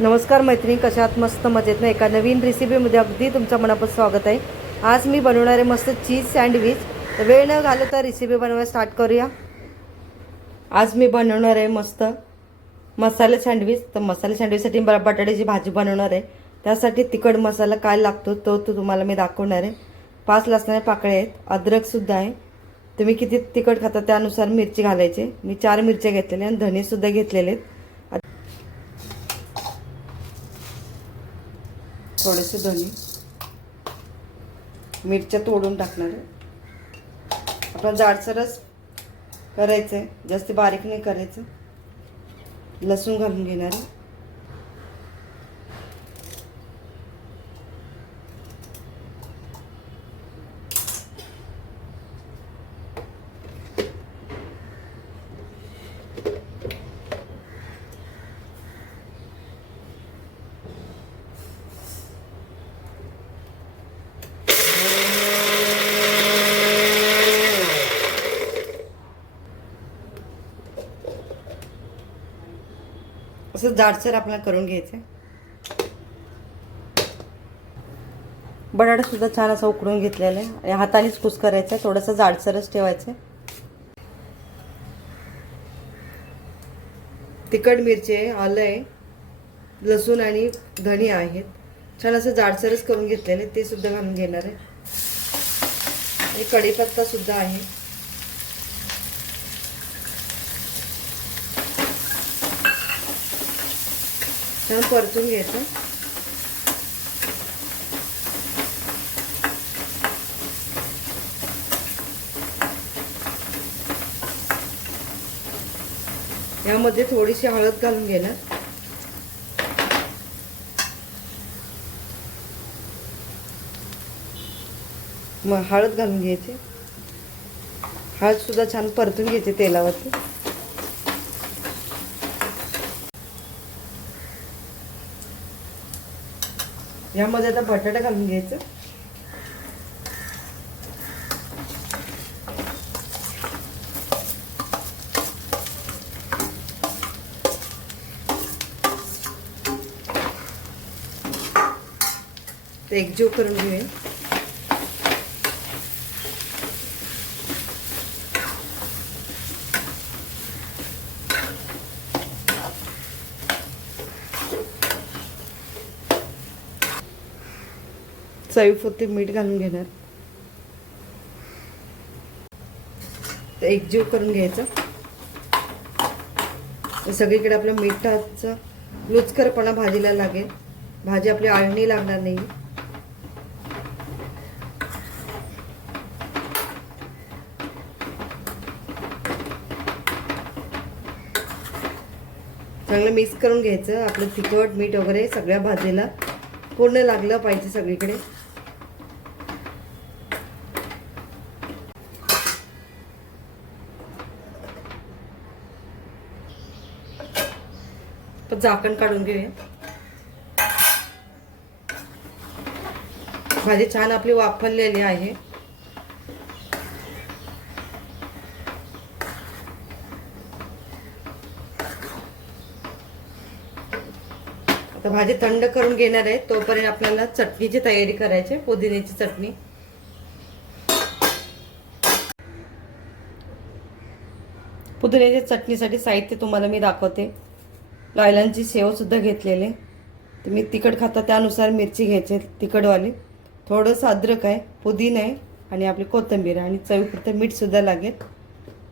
नमस्कार मैत्रिणी, कशा आहात? मस्त मजेत ना. एका नवीन रेसिपीमध्ये अगदी तुमचं मनापासून स्वागत आहे. आज मी बनवणार आहे मस्त चीज सँडविच. तर वेळ न घालवता रेसिपी बनवायला स्टार्ट करूया. आज मी बनवणार आहे मस्त मसाले सँडविच. तर मसाले सँडविचसाठी बटाट्याची भाजी बनवणार आहे. त्यासाठी तिखट मसाला काय लागतो तो तुम्हाला मी दाखवणार आहे. 5 लसणाचे पाकळे आहेत, अद्रकसुद्धा आहे. तुम्ही किती तिखट खाता त्यानुसार मिरची घालायचे. मी 4 मिरच्या घेतलेल्या आणि धनेसुद्धा घेतलेले आहेत. थोडेसे धने, मिरच्या तोडून टाकणार आहे. आपण जाडसरच करायचं आहे, जास्त बारीक नाही करायचं. लसूण घालून घेणार आहे. असं जाडसर आपल्याला करून घ्यायचं. बटाटा सुद्धा छान असं उकडून घेतलेला आहे. हातानेच कुस करायचं आहे, थोडंसं जाडसरच ठेवायचं. तिखट मिरची, आलं आहे, लसूण आणि धणे आहेत. छान असं जाडसरच करून घेतलेले, ते सुद्धा घालून घेणार आहे. आणि कढीपत्ता सुद्धा आहे. छान परतून घ्यायचं. यामध्ये थोडीशी हळद घालून घेणार. मग हळद घालून घ्यायची. हळद सुद्धा छान परतून घ्यायची तेलावरती. यामध्ये आता बटाटा घालून घ्यायचं. ते एकजीव करून घेऊया. चवीपुरते मीठ घालून घेणार. ते एकजीव करून घ्यायचं. सगळीकडे आपल्या मिठाचं लुचकरपणा भाजीला लागेल. भाजी आपली आळणी लागणार नाही. चांगलं मिक्स करून घ्यायचं. आपलं तिखट मीठ वगैरे सगळ्या भाजीला पूर्ण लागलं पाहिजे सगळीकडे. तर झाकण काढून घेऊया. भाजी छान आपली वाफरलेली आहे. आता भाजी थंड करून घेणार आहे. तोपर्यंत आपल्याला चटणीची तयारी करायची. पुदिन्याची चटणी. पुदिन्याच्या चटणीसाठी साहित्य तुम्हाला मी दाखवते. लायलांची शेव सुद्धा घेतलेले. तुम्ही तिखट खाता त्यानुसार मिरची घ्यायची तिखटवाली. थोडंसं अद्रक आहे, पुदिना आहे आणि आपली कोथिंबीर आणि चवीपुरतं मीठ सुद्धा लागेल.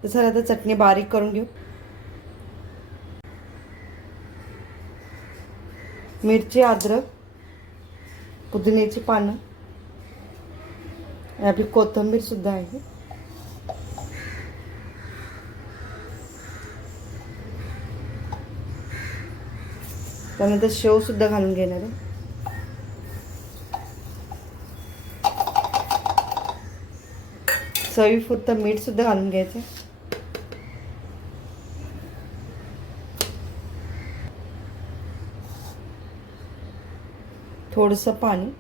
तर चला आता चटणी बारीक करून घेऊ. मिरची, अद्रक, पुदिन्याची पानं आणि आपली कोथिंबीर सुद्धा आहे. त्यानंतर शेव सुद्धा घालून घेणार आहे. चवीपुरतं मीठ सुद्धा घालून घ्यायचं. थोडंसं पाणी.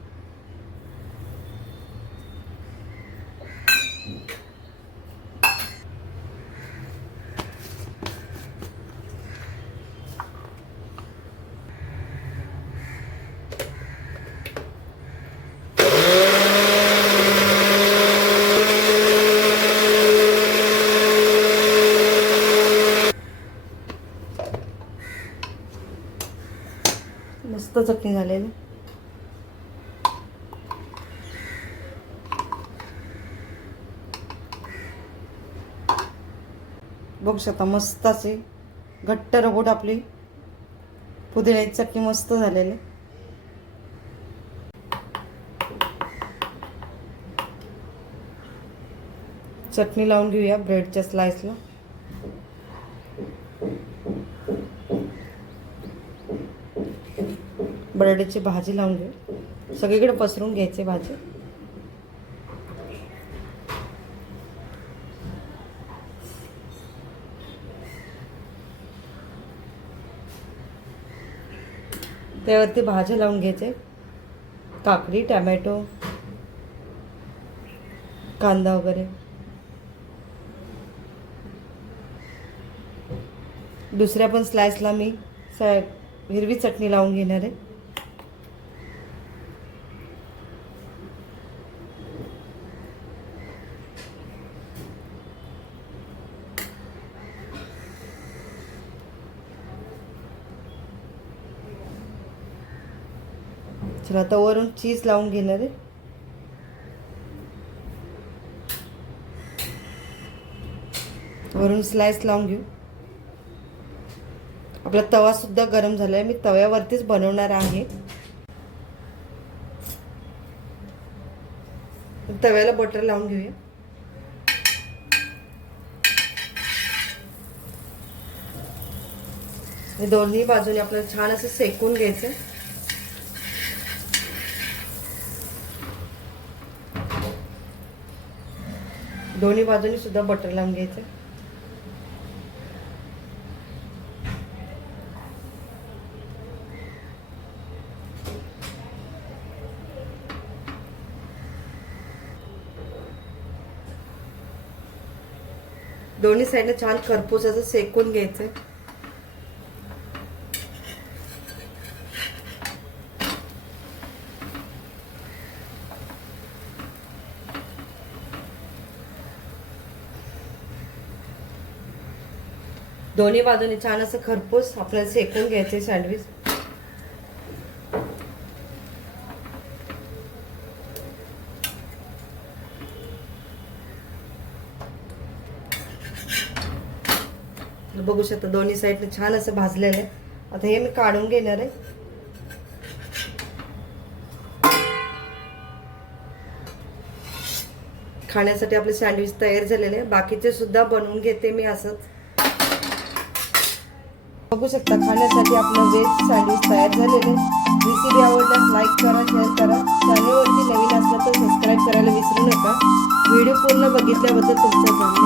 मस्त चटणी झालेली. बघू शकता मस्त असे घट्ट रबोट आपली पुदिन्याची चटणी मस्त झालेली. चटणी लावून घेऊया ब्रेडच्या स्लाइसला. बटाट्याची भाजी लावून घेऊ. सगळीकडे पसरून घ्यायची भाजी. त्यावरती भाजी लावून घ्यायचे. काकडी, टमॅटो, कांदा वगैरे. दुसऱ्या पण स्लाइसला मी हिरवी चटणी लावून घेणार आहे. चला आता वरून चीज लावून घेणार आहे. वरून स्लाइस लावून घेऊ. आपला तवा सुद्धा गरम झालाय. मी तव्यावरतीच बनवणार आहे. तव्याला बटर लावून घेऊया. दोन्ही बाजूने आपल्याला छान असं शेकून घ्यायचं. दोन्ही बाजूनी सुद्धा बटर लावून घ्यायचं. दोन्ही साईडने छान खरपूस असं शेकून घ्यायचं. दोन्ही बाजूने छान असं खरपूस आपल्याला शेकून घ्यायचे सँडविच. बघू शकता दोन्ही साईडने छान असं भाजलेलं आहे. आता हे मी काढून घेणार आहे. खाण्यासाठी आपले सँडविच तयार झालेले आहे. बाकीचे सुद्धा बनवून घेते मी असंच. बघू शकता खाण्यासाठी आपलं व्हेज सँडविच तयार झालेले आहे. रेसिपी आवडल्यास लाईक करा, शेअर करा. चॅनलवरती नवीन असलं तर सबस्क्राईब करायला विसरू नका. व्हिडिओ पूर्ण बघितल्याबद्दल तुमचा धन्यवाद.